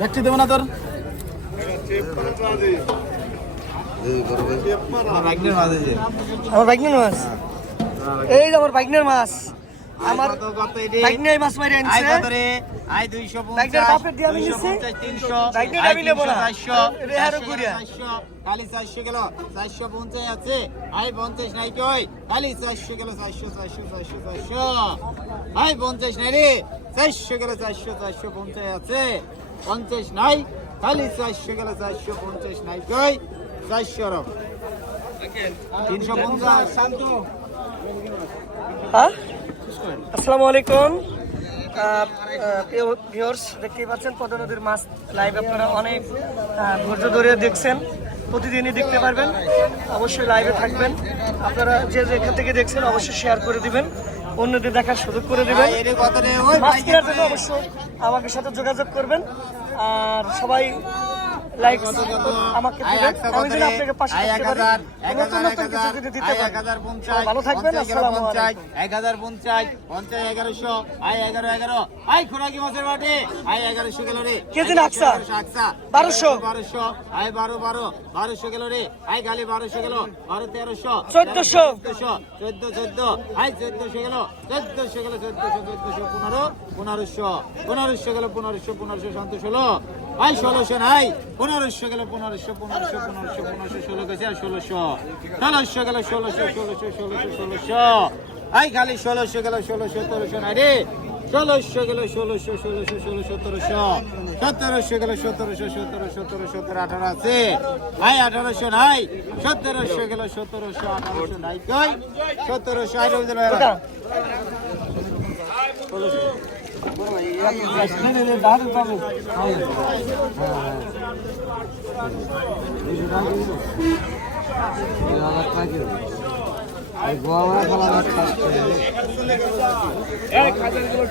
ব্যক্তি দেবো না তোর আমার বাইকনের মাছ এই যে আমার বাইকনের মাছ আমার বাইকনের মাছ মারি আনছে আই 250 বাইকনের বাপের দিয়ে আমি নিছি 300 বাইকনের আমি নেব না 400 রেহারো করিয়া খালি 400 গেল 450 আছে আই 50 নাই কই খালি 400 গেল 400 আই 50 নাই রে 400 গেল 450 আছে 50 নাই খালি 400 গেল 450 নাই কই 400 রব 350 শান্ত হ্যাঁ আসসালামু আলাইকুম প্রিয় ভিউয়ার্স দেখতেই পাচ্ছেন পদ্মা নদীর মাছ লাইভ আপনারা অনেক ধৈর্য ধরে দেখছেন প্রতিদিনই দেখতে পারবেন অবশ্যই লাইভে থাকবেন আপনারা যে যেখান থেকে দেখছেন অবশ্যই শেয়ার করে দিবেন অন্যদের দেখার সুযোগ করে দিবেন মাছ কেনার জন্য অবশ্যই আমাকে সাথে যোগাযোগ করবেন আর সবাই লাইক আমাকে দিবেন আমি যেন আপনাকে পাশে থাকতে পারি নতুন নতুন কিছু যদি দিতে পারি ভালো থাকবেন আসসালামু আলাইকুম 1050 50 1100 আই 11 আই খোরাকি মাছের বাটি আই 1100 গেল রে কেজি না আকসা 1200 আই 1200 গেল রে আই গালি 1200 গেল 1300 1400 আই 1400 গেল 1400 গেল 1500 গেল 1500 সন্তোষ হলো আই 1600 নাই 1500 গেল 1500 16 গেছে আর 1600 গেল 1600 আই খালি 1600 গেল 1700 নাই রে 1600 গেল 1600 1700 গেল 17 18 আছে আই 1800 নাই 1700 গেল 1800 নাই কই 1700 আই রইল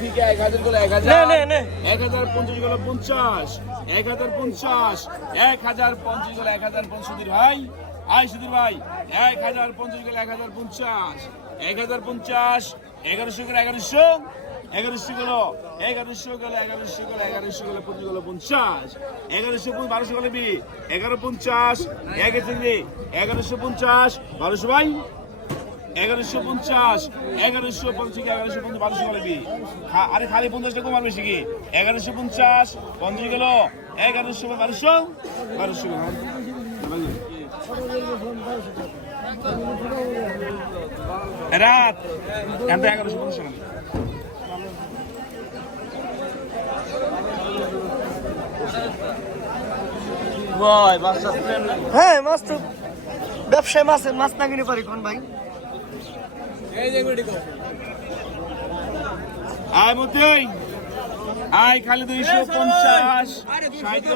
ঠিক 1000 গুলো 1050 গুলো 50 1050 1050 গুলো 1050 সুধীর ভাই আই সুধীর ভাই 1050 গুলো 1050 1050 1100 করে 1100 গেল 1100 গেল 50 গেল 50 1100 1200 গেল 1150 1150 1200 ভাই 1150 1200 গেল আরে খালি 50 টাকা কমার বেশি কি 1150 50 গেল 1200 গেল রাত এত 1150 টাকা হ্যাঁ মাছ তো ব্যবসায় মাছের মাছ না কিনে পারি কোন ভাই আয় মতি আয় খালি 250 60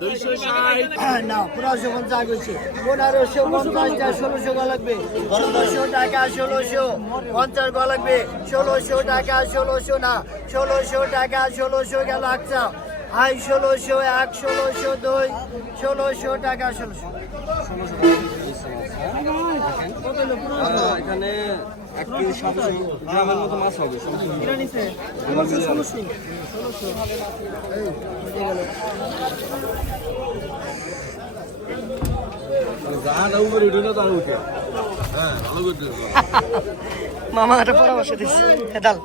260 না 1550 গেছে 1550 1600 গা লাগবে 1600 টাকা 1600 50 গা লাগবে 1600 টাকা 1600 না 1600 টাকা 1600 গেল আকসা আই 1600 1 1600 2 1600 টাকা 1600 এখানে 1 কেজি 700 গ্রামের মতো মাছ হবে মামা একটা পরামর্শ দিচ্ছে হেদাল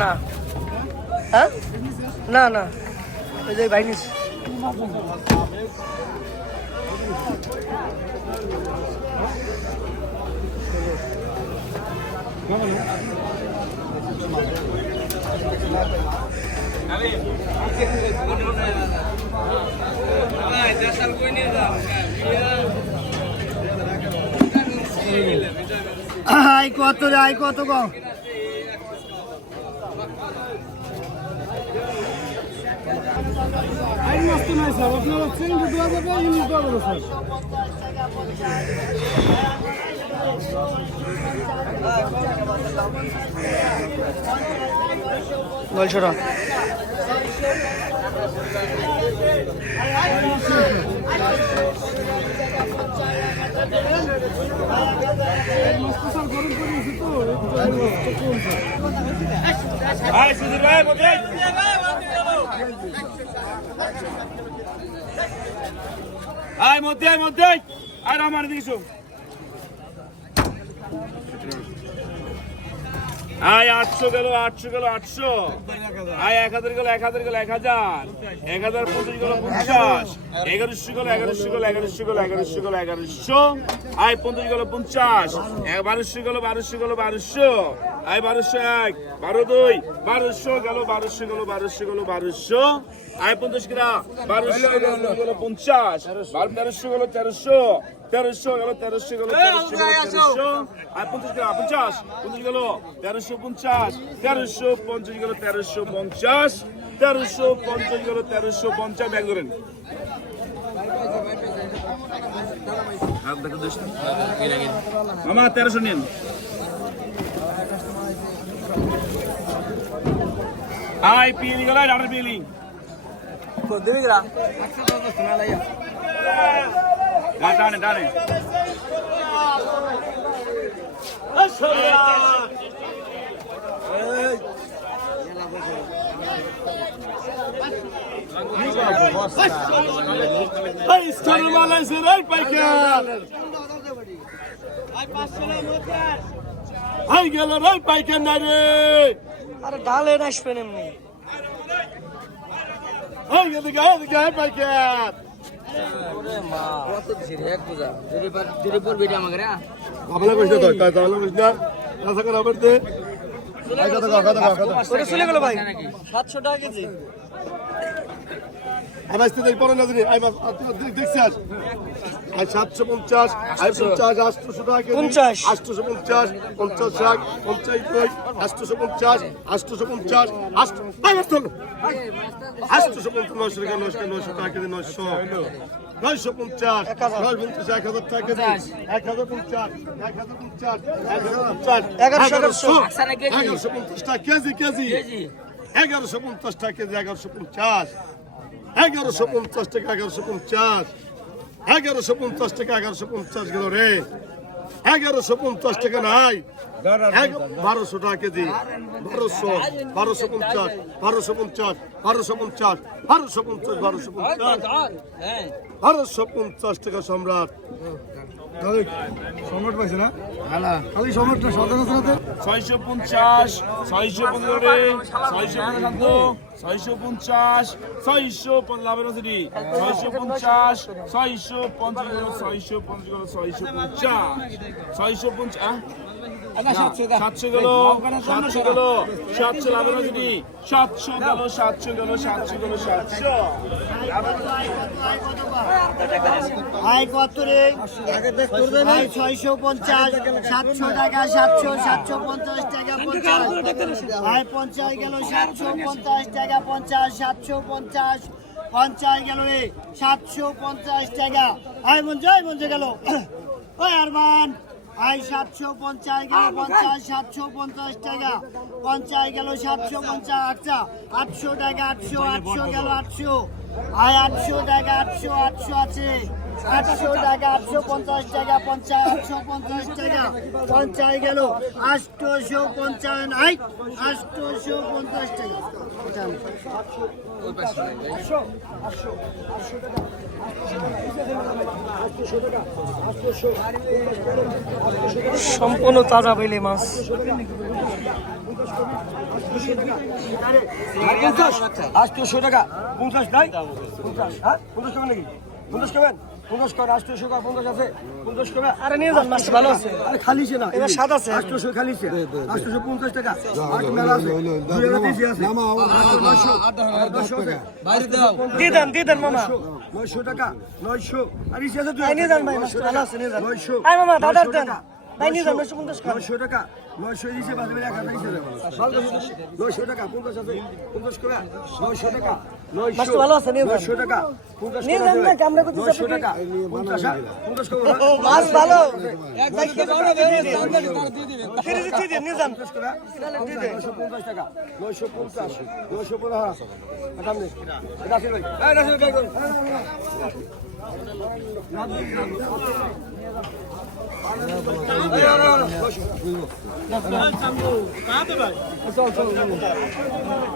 না হ্যাঁ না না ওই যে ভাই নিস আই কত রে আই কত গো আই নষ্ট নাই স্যার আপনারা চেঞ্জ দেওয়া যাবে ইউনিট দেওয়া যাবে স্যার বলছো না স্যার গরম করি আয় সুধীর ভাই মধ্যে আয় মধ্যে আর আমার দিকে আয় 800 গেল 800 আয় 1000 গেল 1000 50 গেল 50 1100 গেল 1100 আয় 50 গেল 50 1200 গেল 1200 আয় 1201 12 1200 গেল 1200 আয় 50 গেল 1200 গেল 50 1300 গেল 1300 গেল 1300 আর 50 গেল 50 গেল 1350 গেল 1350 গেল 1350 ব্যাগ ধরেন মামা 1300 নিন আই পিলি গেল আর পিলি দেবে গেলা টানে গেল রে পাইকার না রে আরে ডালে আসবেন এমনি পাইকার ওরে মা কত ঝিরে এক পূজা ঝিরে পর বেটা আমাকে রে আপনার কইতে তো কাজ হলো বুঝনা রাসা করে আবার দে ওটা চলে গেল ভাই 700 টাকা কেজি আমার স্ত্রী পরে না দিনি আই দেখছি আজ 750 আই 50 800 টাকা কেজি 850 50 শাক 50 850 850 850 900 টাকা কেজি 950 1000 টাকা কেজি 1050 1150 টাকা কেজি 1150 টাকা কেজি 1150 টাকা 1150 টাকা 1150 গেল রে 1150 টাকা নাই 1200 টাকা কেজি 1250 টাকা সম্রাট সম্রাট পাইছে না খালি সম্রাটটা সাধারণ 650 615 রে 650 650 লাভের আছে 650 700 গেল 700 লাভের আছে 700 গেল 700 আই কত রে আই 650 700 টাকা 750 টাকা 50 আই 50 গেল 750 টাকা 50 750 50 গেল রে 750 টাকা আই মন গেল ওই আরমান আই 750 গেল 50 750 টাকা 50 গেল 750 আচ্ছা 800 টাকা 800 গেল 800 আয় 800 টাকা 800 আছে 800 টাকা 850 টাকা 50 850 টাকা 50 গেল 850 আই 850 টাকা সম্পূর্ণ তাজা বেলে মাছ 800 টাকা 50 নাই 50 হ্যাঁ 50 টাকা নাকি 50 টাকা 50 টাকা 800 টাকা 50 আছে 50 টাকা আরে নিয়ে যান মাছ ভালো আছে আরে খালিছে না এবার স্বাদ আছে 800 খালিছে 850 টাকা আর মেলা আছে 2000 আছে নামা 800 টাকা বাইরে দাও দিয়ে দেন মামা 900 টাকা 900 আর ইসে আছে আই নিয়ে যান ভাই মাছ ভালো আছে নিয়ে যান 900 আই মামা দাদার দেন ভাই নিয়ে যান 950 টাকা 900 টাকা 900 দিছে বাজে 1000 দিছে 900 টাকা 50 আছে 50 টাকা 900 টাকা 900 মাছ ভালো আছে নিয়ে যান 900 টাকা 50 নিয়ে যান না আমরা কত 900 টাকা 50 টাকা মাছ ভালো এক দেখে বড় বেরে সামনে দিয়ে দিবেন ফিরে দিতে দিন নিয়ে যান 50 টাকা 950 টাকা 950 950 আটাম নে এটা আছে ভাই এই রাসেল ভাই কোন 600